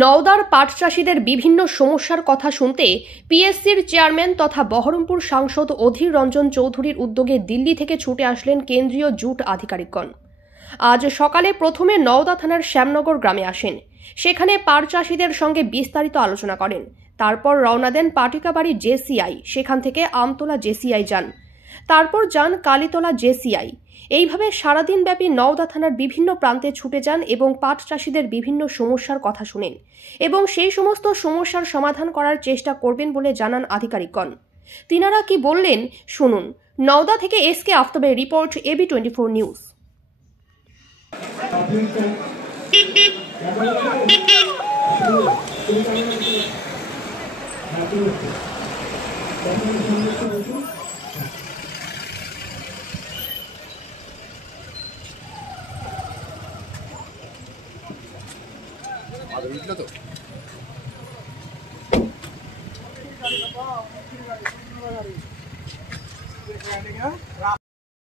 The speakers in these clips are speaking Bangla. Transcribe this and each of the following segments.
নওদার পাট চাষীদের বিভিন্ন সমস্যার কথা শুনতে পিএসসির চেয়ারম্যান তথা বহরমপুর সাংসদ অধীর রঞ্জন চৌধুরীর উদ্যোগে দিল্লি থেকে ছুটে আসলেন কেন্দ্রীয় জুট আধিকারিকগণ। আজ সকালে প্রথমে নওদা থানার শ্যামনগর গ্রামে আসেন। সেখানে পাট চাষীদের সঙ্গে বিস্তারিত আলোচনা করেন। তারপর রওনা দেন পাটিকাবাড়ি জেসিআই, সেখান থেকে আমতলা জেসিআই যান, তারপর যান কালীতলা জেসিআই। এইভাবে সারাদিন ব্যাপী নওদা থানার বিভিন্ন প্রান্তে ছুটে যান এবং পাট চাষীদের বিভিন্ন সমস্যার কথা শুনেন এবং সেই সমস্ত সমস্যার সমাধান করার চেষ্টা করবেন বলে জানান আধিকারিকগণ। তিনারা কি বললেন শুনুন। নওদা থেকে এসকে আফতাবের রিপোর্ট, AB24 নিউজ।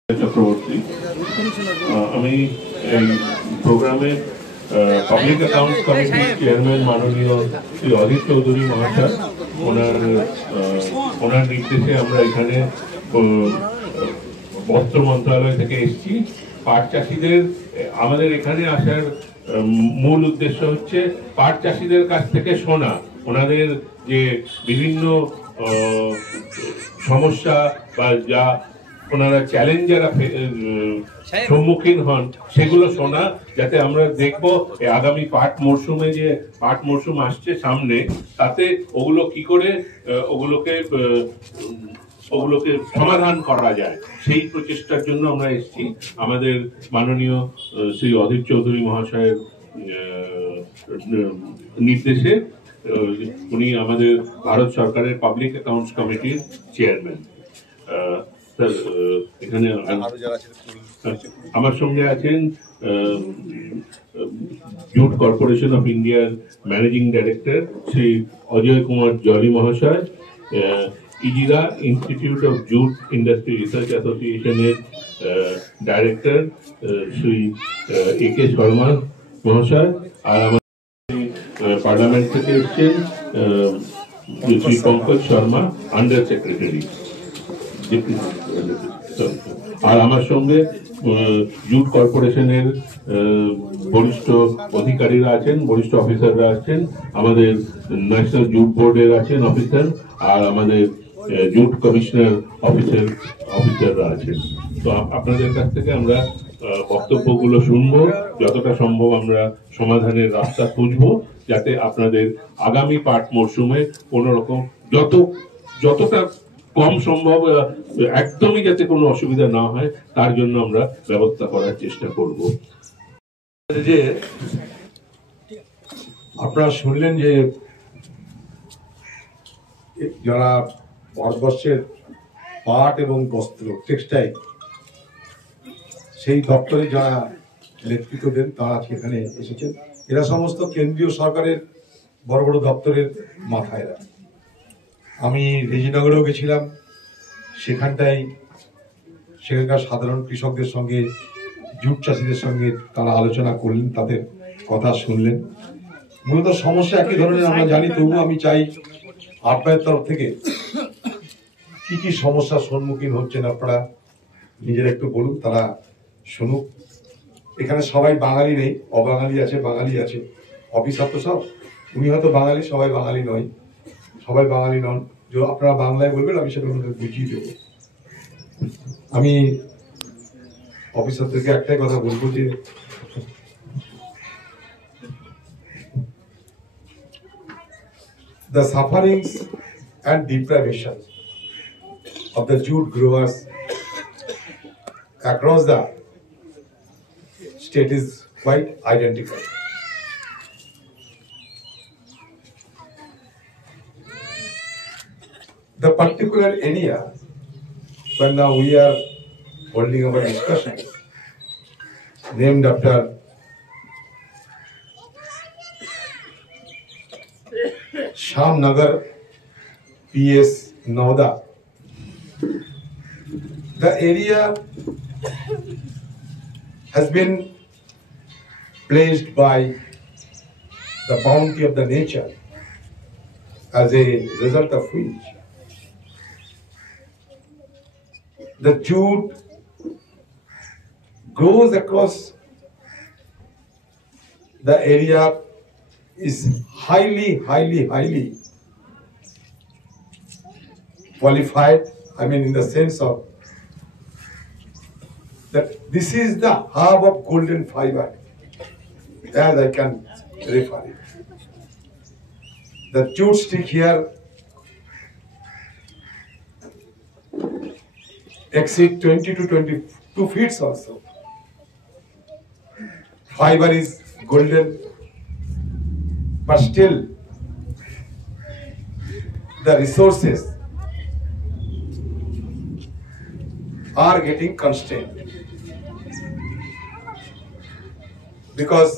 চক্রবর্তী, আমি এই প্রোগ্রামে পাবলিক অ্যাকাউন্টস কমিটির চেয়ারম্যান মাননীয় শ্রী অধীর চৌধুরী মহাশয়, ওনার নির্দেশে আমরা এখানে বস্ত্র মন্ত্রণালয় থেকে এসেছি। পাট চাষীদের আমাদের এখানে আসার মূল উদ্দেশ্য হচ্ছে পাট চাষীদের কাছ থেকে শোনা, ওনাদের যে বিভিন্ন সমস্যা বা যা ওনারা চ্যালেঞ্জ যারা সম্মুখীন হন সেগুলো শোনা, যাতে আমরা দেখবো আগামী পাট মরশুমে যে পাট মরশুম আসছে সামনে, তাতে ওগুলো কি করে ওগুলোকে সমাধান করা যায়, সেই প্রচেষ্টার জন্য আমরা এসেছি। আমাদের মাননীয় শ্রী অধীর চৌধুরী মহাশয়ের নির্দেশে, উনি আমাদের ভারত সরকারের পাবলিক অ্যাকাউন্টস কমিটির চেয়ারম্যান। এখানে আমার সঙ্গে আছেন জুট কর্পোরেশন অফ ইন্ডিয়ার ম্যানেজিং ডাইরেক্টর শ্রী অজয় কুমার জলি মহাশয়, IJIRA institute of jute industry research অ্যাসোসিয়েশনের ডাইরেক্টর শ্রী একে শর্মা মহাশয়, আর আমার পার্লামেন্ট থেকে এসছেন শ্রী পঙ্কজ শর্মা, আন্ডার সেক্রেটারি। আর আমার সঙ্গে জুট কর্পোরেশনের বরিষ্ঠ অধিকারীরা আছেন, বরিষ্ঠ অফিসাররা আছেন, আমাদের ন্যাশনাল জুট বোর্ডের আছেন অফিসার, আর আমাদের জুট কমিশনার অফিসাররা আছেন। তো আপনাদের কাছ থেকে আমরা বক্তব্যগুলো শুনবো, যতটা সম্ভব আমরা সমাধানের রাস্তা খুঁজবো, যাতে আপনাদের আগামী পাট মরশুমে কোনো রকম যতটা কম সম্ভব একদমই যাতে কোনো অসুবিধা না হয়, তার জন্য আমরা ব্যবস্থা করার চেষ্টা করব। যে আপনারা শুনলেন যে যারা ভারতবর্ষের পাট এবং বস্ত্র টেক্সটাইল সেই দপ্তরে যারা নেতৃত্ব দেন তারা সেখানে এসেছেন। এরা সমস্ত কেন্দ্রীয় সরকারের বড় বড় দপ্তরের মাথায়রা। আমি রেজিনগরেও গেছিলাম, সেখানকার সাধারণ কৃষকদের সঙ্গে, জুট চাষীদের সঙ্গে তারা আলোচনা করলেন, তাদের কথা শুনলেন। মূলত সমস্যা একই ধরনের আমরা জানি, তবু আমি চাই আপনাদের তরফ থেকে কি কি সমস্যার সম্মুখীন হচ্ছেন আপনারা নিজেরা একটু বলুন, তারা শুনুক। এখানে সবাই বাঙালি নেই, অবাঙালি আছে, বাঙালি আছে, অফিসার তো সব। উনি হয়তো বাঙালি, সবাই বাঙালি নয়, সবাই বাঙালি নন। যে আপনারা বাংলায় বলবেন, আমি সেটা বুঝিয়ে দেবো। আমি অফিসারদেরকে একটাই কথা বলবো যে the sufferings and deprivation of the jute growers across the state is quite identical. The particular area when now we are holding our discussion named after Shamnagar PS Nowda. The area has been placed by the bounty of the nature, as a result of which the jute grows across the area is highly qualified. I mean, in the sense of that this is the hub of golden fiber, as I can refer it. The jute stick here exceed 20 to 22 feet also. Fiber is golden, but still the resources are getting constrained because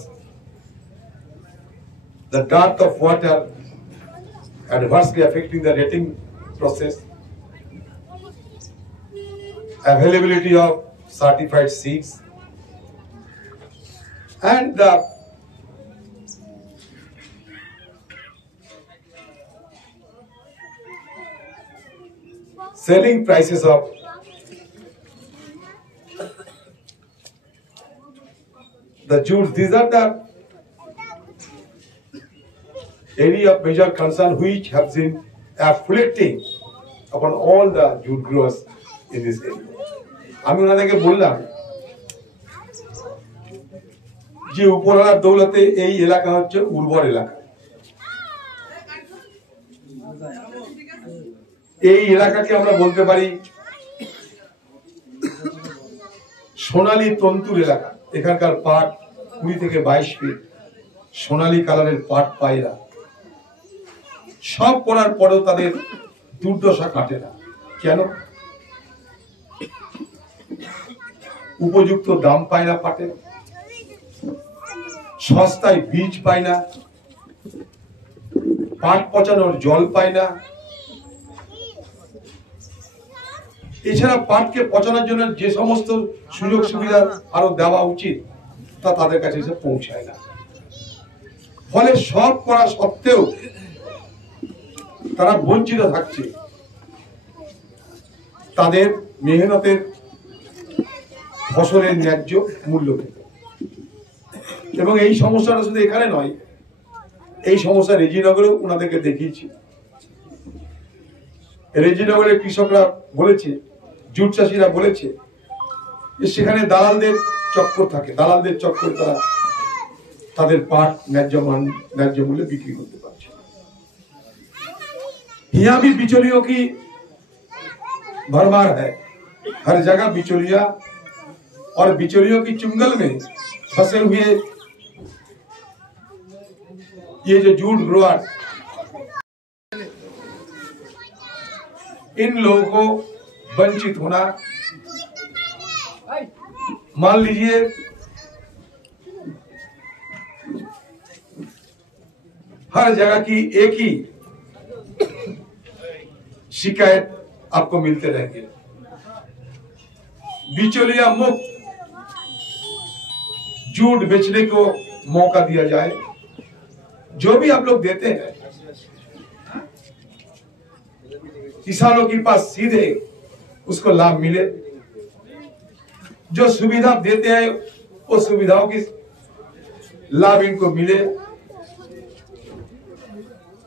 the depth of water adversely affecting the retting process, availability of certified seeds, and the selling prices of the jutes. These are the area of major concern which have been afflicting upon all the jute growers in this area. আমি ওনাদেরকে বললাম যে উপরওয়ালার দৌলতে এই এলাকা হচ্ছে উর্বর এলাকা। এই এলাকাকে আমরা বলতে পারি সোনালী তন্তুর এলাকা। এখানকার পাট 20 থেকে 22 ফিট সোনালী কালারের পাট পায়রা, সব করার পরেও তাদের দুর্দশা কাটে না। কেন? উপযুক্ত দাম পায় না পাটের, সস্তায় বীজ পায় না, পাট পচানোর জল পায় না, এছাড়া পাটকে পচানোর জন্য যে সমস্ত সুযোগ সুবিধা আরো দেওয়া উচিত তা তাদের কাছে এসে পৌঁছায় না। ফলে সব করা সত্ত্বেও তারা বঞ্চিত থাকছে তাদের মেহনতের ফসলের ন্যায্য মূল্য পেতে। এবং এই সমস্যাটা শুধু এখানে নয়, এই সমস্যা রেজিনগরেও ওনাদেরকে দেখিয়েছি। রেজিনগরের কৃষকরা বলেছে, জুট চাষিরা বলেছে যে সেখানে দালালদের চক্কর থাকে, দালালদের চক্কর তারা তাদের পাট ন্যায্য মূল্যে বিক্রি করতে পারছে। यहाँ भी बिचौलियों की भरमार है, हर जगह बिचौलिया और बिचौलियों की चुंगल में फंसे हुए ये जो जूट ग्रोअर, इन लोगों को वंचित होना। मान लीजिए हर जगह की एक ही शिकायत आपको मिलते रहेंगे। बिचौलिया मुक्त जूट बेचने को मौका दिया जाए। जो भी आप लोग देते हैं किसानों के पास सीधे उसको लाभ मिले। जो सुविधा देते हैं वो सुविधाओं की लाभ इनको मिले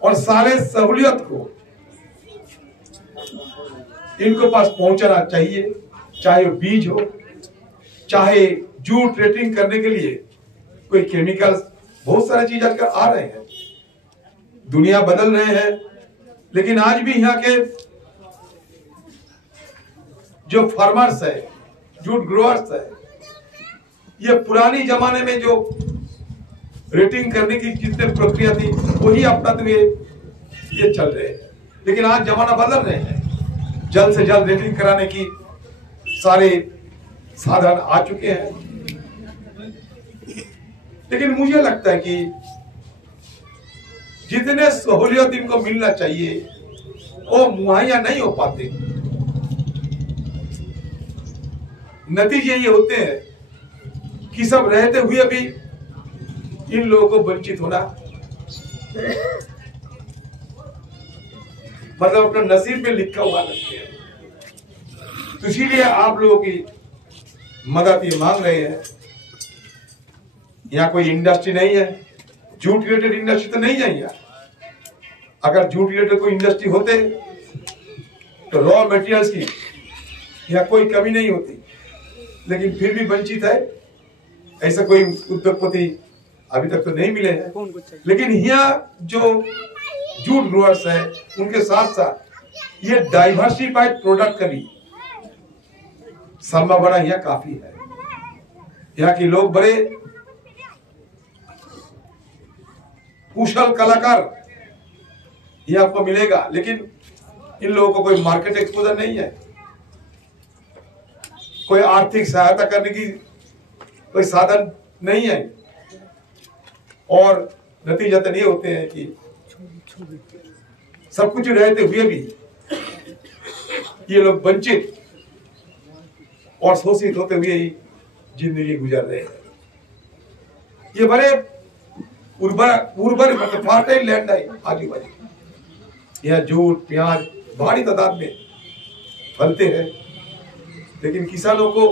और सारे सहूलियत को इनको पास पहुंचाना चाहिए, चाहे बीज हो, चाहे जूट ट्रेटिंग करने के लिए कोई केमिकल्स, बहुत सारे चीज आजकल आ रहे हैं, दुनिया बदल रहे हैं। लेकिन आज भी यहाँ के जो फार्मर्स है, जूट ग्रोअर्स है, ये पुरानी जमाने में जो रेटिंग करने की जितने प्रक्रिया थी वही अपनाते हुए ये चल रहे हैं। लेकिन आज जमाना बदल रहे हैं, जल्द से जल्द रेटिंग कराने की सारे साधन आ चुके हैं। लेकिन मुझे लगता है कि जितने सहूलियत इनको मिलना चाहिए वो मुहैया नहीं हो पाते। नतीजे ये होते हैं कि सब रहते हुए भी इन लोगों को वंचित होना, मतलब अपना नसीब में लिखा हुआ रखते हैं। तो इसीलिए आप लोगों की मदद ये मांग रहे हैं। यहाँ कोई इंडस्ट्री नहीं है, जूट रिलेटेड इंडस्ट्री तो नहीं है यहाँ। अगर जूट रिलेटेड कोई इंडस्ट्री होते तो रॉ मटेरियल्स की यहाँ कोई कमी नहीं होती, लेकिन फिर भी वंचित है। ऐसा कोई उद्योगपति अभी तक तो नहीं मिले हैं। लेकिन यहाँ जो जूट ग्रोअर्स है उनके साथ साथ ये डाइवर्सिफाइड प्रोडक्ट का भी संभावना यहाँ काफी है। यहाँ के लोग बड़े कुशल कलाकार ये आपको मिलेगा, लेकिन इन लोगों को कोई मार्केट एक्सपोजर नहीं है, कोई आर्थिक सहायता करने की कोई साधन नहीं है। और नतीजतन ये होते हैं कि सब कुछ रहते हुए भी ये लोग वंचित और शोषित होते हुए ही जिंदगी गुजार रहे हैं। ये बड़े उर्वर मतलब फर्टाइल लैंड है आजू बाजू। यहाँ जूट प्याज भारी तादाद में फलते हैं, लेकिन किसानों को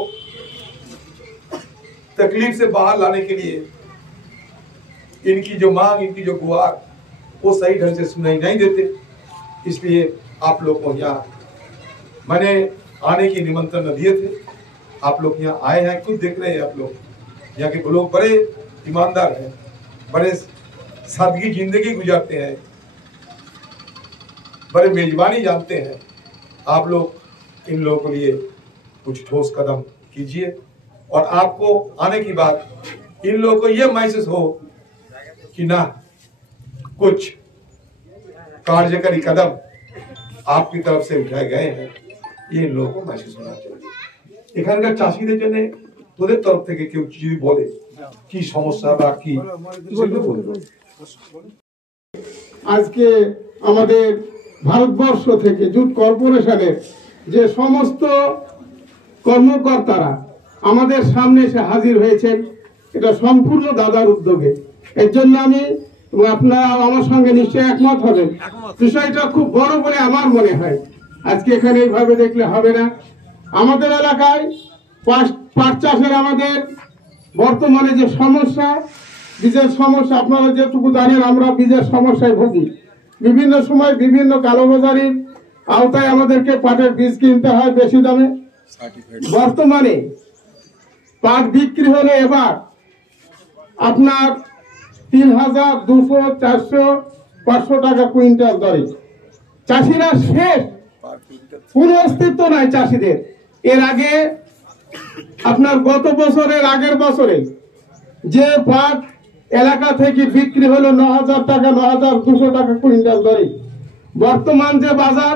तकलीफ से बाहर लाने के लिए इनकी जो मांग, इनकी जो गुहार वो सही ढंग से सुनाई नहीं देते। इसलिए आप लोग को यहाँ मैंने आने की निमंत्रण दिए थे, आप लोग यहाँ आए हैं, खुद देख रहे हैं। आप लोग यहाँ के लोग बड़े ईमानदार हैं, बड़े सादगी जिंदगी गुजारते हैं, बड़े मेजबानी जानते हैं। आप लोग इन लोगों के लिए कुछ ठोस कदम कीजिए और आपको आने की बाद इन लोगों को यह महसूस हो कि ना कुछ कार्यकारी कदम आपकी तरफ से उठाए गए हैं, ये इन लोगों को महसूस होना चाहिए। एखानकार चाষীদের জন্য তোদের তরফ থেকে কেউ যদি বলে কি সমস্যা বা কি আজকে আমাদের ভারতবর্ষ থেকে জুট কর্পোরেশনের যে সমস্ত কর্মকর্তারা আমাদের সামনে এসে হাজির হয়েছেন, এটা সম্পূর্ণ দাদার উদ্যোগে। এর জন্য আমি আপনারা আমার সঙ্গে নিশ্চয়ই একমত হবেন। বিষয়টা খুব বড় বলে আমার মনে হয়। আজকে এখানে এইভাবে দেখলে হবে না। আমাদের এলাকায় পাট চাষের আমাদের বর্তমানে যে সমস্যা, বীজের সমস্যা, আপনারা যেটুকু জানেন আমরা বীজের সমস্যায় ভুগি। বিভিন্ন সময় বিভিন্ন কালোবাজারির আওতায় আমাদেরকে পাটের বীজ কিনতে হয় বেশি দামে। বর্তমানে পাট বিক্রি হলে এবার আপনার ৩,০০০, ২০০, ৪০০, ৫০০ টাকা কুইন্টাল দরে। চাষিরা শেষ, কোনো অস্তিত্ব নাই চাষিদের। এর আগে আপনার গত বছরের আগের বছরে যে পাট এলাকা থেকে বিক্রি হলো ৯,০০০ টাকা, ৯,২০০ টাকা কুইন্টাল দরে। বর্তমান যে বাজার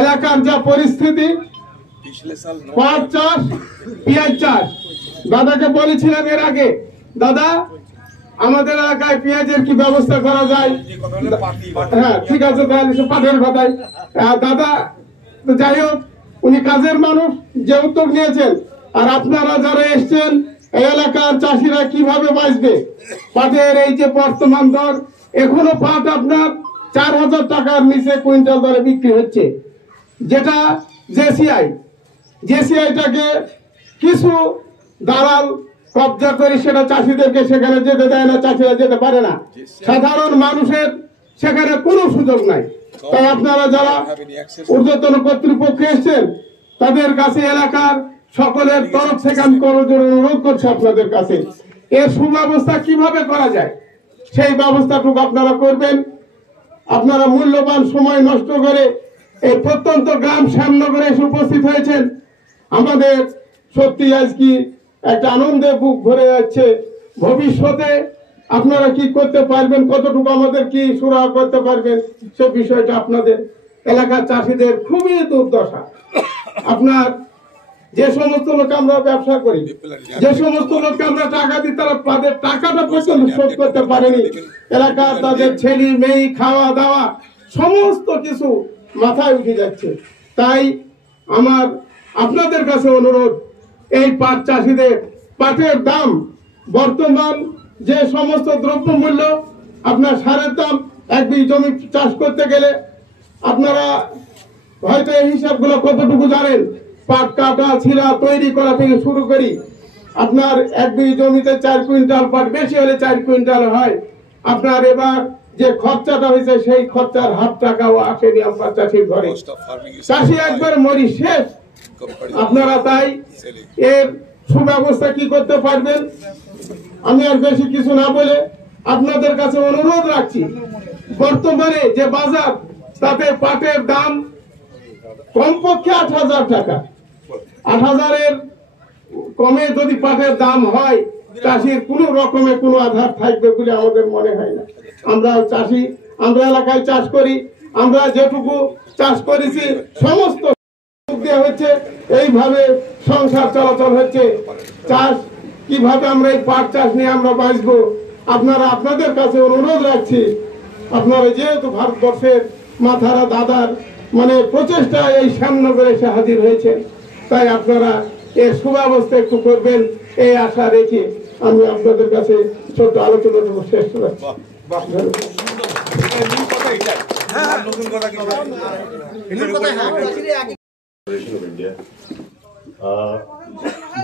এলাকার যা পরিস্থিতি, পাট চাষ, পেঁয়াজ চাষ, দাদাকে বলেছিলাম এর আগে, দাদা আমাদের এলাকায় পেঁয়াজের কি ব্যবস্থা করা যায়? হ্যাঁ ঠিক আছে, তাহলে পাটের কথায় দাদা যাই হোক, উনি কাজের মানুষ, যে উদ্যোগ নিয়েছেন। আর আপনারা যারা এসছেন এই এলাকার চাষিরা কিভাবে বাঁচবে? পাটের এই যে বর্তমান দর, এখনো পাট আপনার ৪,০০০ টাকার নিচে কুইন্টাল দরে বিক্রি হচ্ছে। যেটা জেসিআইটাকে কিছু দালাল কবজা করে সেটা চাষিদেরকে সেখানে যেতে দেয় না, চাষিরা যেতে পারে না। সাধারণ মানুষের সেখানে কোনো সুযোগ নাই। তাই আপনারা যারা ঊর্ধ্বতন কর্তৃপক্ষে এসছেন তাদের কাছে এলাকার সকলের তরফ থেকে আমি করজোড়ে অনুরোধ করছি আপনাদের কাছে, এর সুব্যবস্থা কিভাবে করা যায় সেই ব্যবস্থাটুকু আপনারা করবেন। আপনারা মূল্যবান সময় নষ্ট করে এই প্রত্যন্ত গ্রাম শ্যামনগরে এসে উপস্থিত হয়েছেন। আমাদের সত্যি আজকে একটা আনন্দে বুক ভরে যাচ্ছে। ভবিষ্যতে আপনারা কি করতে পারবেন, কতটুকু আমাদের কি সুরাহা করতে পারবেন, সে বিষয়টা আপনাদের এলাকার চাষিদের খুবই দুর্দশা। আপনার যে সমস্ত লোক আমরা ব্যবসা করি, যে সমস্ত লোককে আমরা টাকা দিই, তারা তাদের টাকাটা পর্যন্ত শোধ করতে পারেনি। এলাকার তাদের ছেলে মেয়ে খাওয়া দাওয়া সমস্ত কিছু মাথায় উঠে যাচ্ছে। তাই আমার আপনাদের কাছে অনুরোধ, এই পাট চাষিদের পাটের দাম বর্তমান যে সমস্ত দ্রব্যমূল্য আপনার সারের দাম 1 বিঘা জমি চাষ করতে গেলে আপনারা হয়তো এই হিসাবগুলো কতটুকু জানেন। পাট কাটা ছিঁড়া তৈরি করা থেকে শুরু করি আপনার 1 বিঘা জমিতে 4 কুইন্টাল পাট, বেশি হলে 4 কুইন্টাল হয়। আপনার এবার যে খরচাটা হয়েছে সেই খরচার হাফ টাকাও আসেনি আমার চাষির ঘরে। চাষি একবার মরি শেষ। আপনারা তাই এর সুব্যবস্থা কি করতে পারবেন। আমি আর বেশি কিছু না বলে আপনাদের কাছে অনুরোধ রাখছি, বর্তমানে যে বাজার তাতে পাটের দাম কমপক্ষে 8,000 টাকা। 8,000-এর কমে যদি পাটের দাম হয় চাষির কোন রকমে কোনো আধার থাকবে বলে আমাদের মনে হয় না। আমরা চাষি, আমরা এলাকায় চাষ করি, আমরা যেটুকু চাষ করেছি সমস্ত দেওয়া হচ্ছে, এইভাবে সংসার চলাচল হচ্ছে। চাষ কিভাবে আমরা এই পাট চাষ নিয়ে আমরা বাঁচবো, আপনাদের কাছে অনুরোধ রাখছি, আপনারা যেহেতু ভারতবর্ষের মাথারা দাদার মানে প্রচেষ্টায় এই শ্যামনগরে এসে হাজির হয়েছেন, তাই আপনারা এর সুব্যবস্থা একটু করবেন এই আশা রেখে আমি আপনাদের কাছে ছোট্ট আলোচনাটুকু শেষ করছি।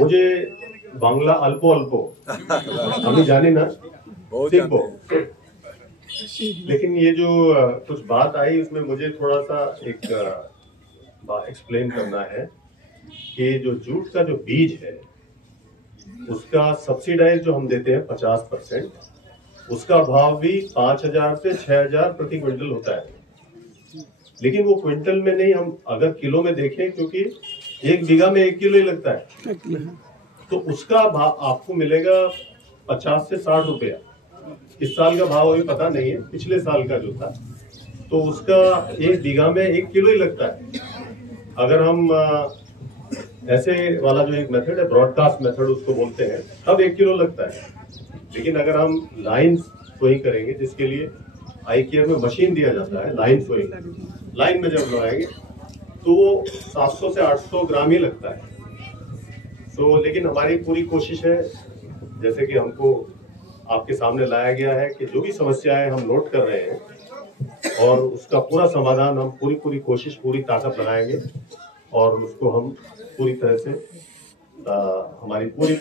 मुझे बांग्ला अल्पो अल्पो আমি জানি না, सीखो। लेकिन ये जो कुछ बात आई उसमें मुझे थोड़ा सा एक एक्सप्लेन करना है कि जो जूट का जो बीज है उसका सब्सिडाइज जो हम देते हैं 50%, उसका भाव भी 5,000 से 6,000 प्रति क्विंटल होता है। लेकिन वो क्विंटल में नहीं, हम अगर किलो में देखें, क्योंकि 1 बीघा में 1 किलो ही लगता है, तो उसका भाव आपको मिलेगा 50 से 60 रुपया। इस साल का भाव अभी पता नहीं है, पिछले साल का जो था तो उसका 1 बीघा में 1 किलो ही लगता है। अगर हम ऐसे वाला जो एक मेथड है, ब्रॉडकास्ट मेथड उसको बोलते हैं, तब 1 किलो लगता है। लेकिन अगर हम लाइन सोइंग करेंगे, जिसके लिए आई केयर में मशीन दिया जाता है, लाइन सोइंग, लाइन में जब लगाएंगे तो वो 700 से 800 ग्राम ही लगता है। लेकिन हमारी पूरी कोशिश है, जैसे कि हमको आपके सामने लाया गया है कि जो भी समस्याएं हम नोट कर रहे हैं और उसका पूरा समाधान हम पूरी कोशिश, पूरी ताकत लगाएंगे और उसको हम पूरी तरह से हमारी पूरी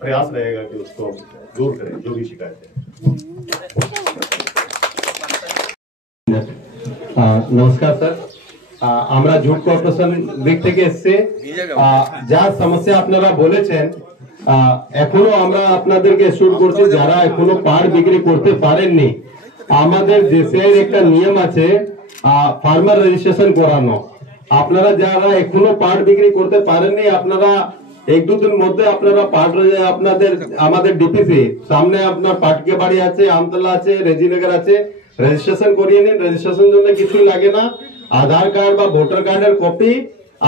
प्रयास रहेगा कि उसको हम दूर करें जो भी शिकायतें। নমস্কার স্যার, আমরা জুট কর্পোরেশন দিক থেকে এসেছি। যা সমস্যা আপনারা বলেছেন এখনো আমরা আপনাদেরকে শুট করছি, যারা এখনো পাট বিক্রি করতে পারেননি। আমাদের দেশের একটা নিয়ম আছে ফার্মার রেজিস্ট্রেশন করানো। আপনারা যারা এখনো পাট বিক্রি করতে পারেননি, আপনারা 1-2 দিন মধ্যে আপনারা পাট আপনাদের আমাদের ডিপিসি সামনে আপনার পাটকে বাড়ি আছে, আমতলা আছে, রেজিনগর আছে, রেজিস্ট্রেশন করিয়ে নিন। রেজিস্ট্রেশন জন্য কিছুই লাগে না, আধার কার্ড বা ভোটার কার্ডের কপি,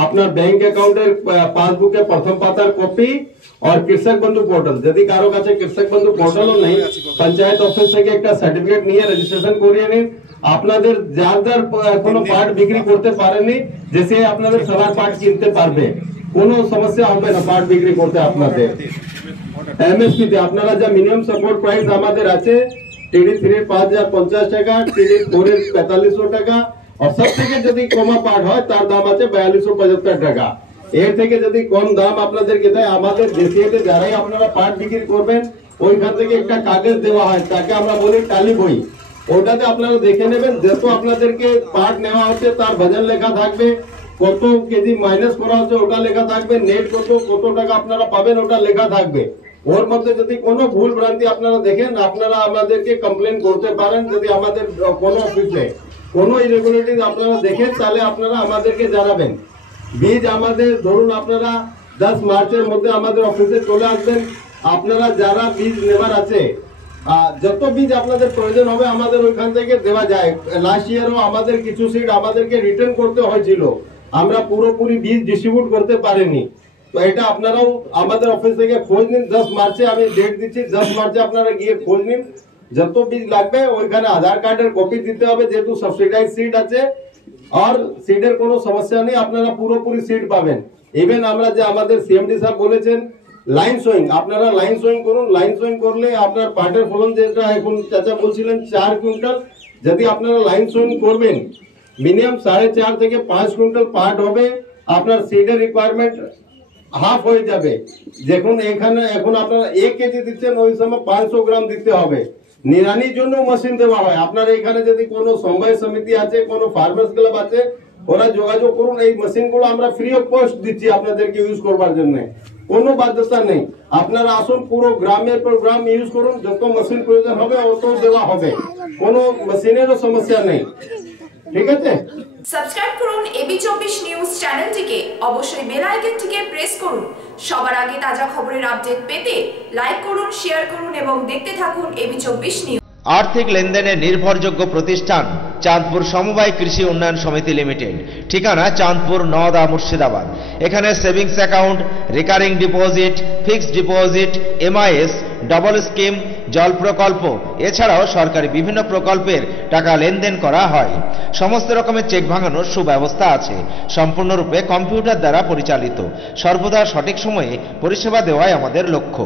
আপনার ব্যাংক অ্যাকাউন্টের পাসবুকের প্রথম পাতার কপি और कृषक बंधु पोर्टल, यदि कारो काছে कृषक बंधु পোর্টালও নেই, পঞ্চায়েত অফিস থেকে একটা সার্টিফিকেট নিয়ে রেজিস্ট্রেশন করিয়ে নিন। আপনাদের যাদের এখনো পাট বিক্রি করতে পারেননি, যেসে আপনাদের সবার পাট কিনতে পারবে, কোনো সমস্যা হবে না পাট বিক্রি করতে। আপনাদের এমএসপি তে আপনারা যা মিনিমাম সাপোর্ট প্রাইস আমাদের আছে, টিডি3 এর 5,050 টাকা, টিডি4 এর 4500 টাকা, আর সব থেকে যদি কমা পাট হয় তার দাম আছে 4275 টাকা। এর থেকে যদি কম দাম আপনাদেরকে দেয়, আমাদের দেশিয়াতে যারাই আপনারা পাট বিক্রি করবেন ওইখান থেকে একটা কাগজ দেওয়া হয়, তাকে আমরা বলি টালি বই। ওটাতে আপনারা দেখে নেবেন, যত আপনাদেরকে পাট নেওয়া হচ্ছে তার वजन লেখা থাকবে, কত কেজি মাইনাস করা হচ্ছে ওটা লেখা থাকবে, নেট কত টাকা আপনারা পাবেন ওটা লেখা থাকবে। ওর মধ্যে যদি কোনো ভুল ভ্রান্তি আপনারা দেখেন, আপনারা আমাদেরকে কমপ্লেন করতে পারেন। যদি আমাদের কোনো অফিসে কোনো ইরেগুলারিটি আপনারা দেখেন তাহলে আপনারা আমাদেরকে জানাবেন। বীজ আমাদের ধরুন আপনারা 10 মার্চের মধ্যে আমাদের অফিসে চলে আসবেন। আপনারা যারা বীজ নেবার আছে, যত বীজ আপনাদের প্রয়োজন হবে আমাদের ওইখান থেকে দেওয়া যায়। লাস্ট ইয়ারও আমাদের কিছু সিট আমাদেরকে রিটার্ন করতে হয়েছিল, আমরা পুরোপুরি বীজ ডিস্ট্রিবিউট করতে পারিনি। তো এটা আপনারাও আমাদের অফিস থেকে খোঁজ নিন। 10 মার্চে আমি ডেট দিচ্ছি, 10 মার্চে আপনারা গিয়ে খোঁজ নিন। যত বীজ লাগবে ওইখানে আধার কার্ডের কপি দিতে হবে, যেহেতু সাবসিডাইজ সিট আছে আর সিটের কোনো সমস্যা নেই, আপনারা পুরোপুরি সিট পাবেন। ইভেন আমরা যে আমাদের সিএমডি সাহেব বলেছেন লাইন সোয়িং, আপনারা লাইন সোয়িং করুন। লাইন সোয়িং করলে আপনার পাটের ফলন যেটা এখন চাচা বলছিলেন 4 কুইন্টাল, যদি আপনারা লাইন সোয়িং করবেন মিনিমাম 4.5 থেকে 5 কুইন্টাল পাট হবে। আপনার সিডের রিকোয়ারমেন্ট হাফ হয়ে যাবে। দেখুন এখানে এখন আপনারা 1 কেজি দিচ্ছেন, ওই সময় 500 গ্রাম দিতে হবে। নিড়ানির জন্য মেশিন দেওয়া হয়। আপনার এখানে যদি কোনো সমবায় সমিতি আছে, কোনো ফার্মার্স ক্লাব আছে, ওরা যোগাযোগ করুন। এই মেশিনগুলো আমরা ফ্রি অফ কস্ট দিচ্ছি আপনাদেরকে ইউজ করবার জন্য, কোনো বাধ্যতা নেই। আপনারা আসুন, পুরো গ্রামের পর গ্রাম ইউজ করুন, যত মেশিন প্রয়োজন হবে অত দেওয়া হবে, কোনো মেশিনেরও সমস্যা নেই। ঠিক আছে, সাবস্ক্রাইব করুন এবি24 নিউজ চ্যানেলটিকে, অবশ্যই বেল আইকনটিকে প্রেস করুন। সবার আগে তাজা খবরের আপডেট পেতে লাইক করুন, শেয়ার করুন এবং দেখতে থাকুন এবি24 নিউজ। আর্থিক লেনদেনের নির্ভরযোগ্য প্রতিষ্ঠান চাঁদপুর সমবায় কৃষি উন্নয়ন সমিতি লিমিটেড, ঠিকানা চাঁদপুর নওদা মুর্শিদাবাদ। এখানে savings account, recurring deposit, fixed deposit, MIS, double scheme, জল প্রকল্প এছাড়াও সরকারি বিভিন্ন প্রকল্পের টাকা লেনদেন করা হয়। সমস্ত রকমের চেক ভাঙানোর সুব্যবস্থা আছে। সম্পূর্ণরূপে কম্পিউটার দ্বারা পরিচালিত। সর্বদা সঠিক সময়ে পরিষেবা দেওয়াই আমাদের লক্ষ্য।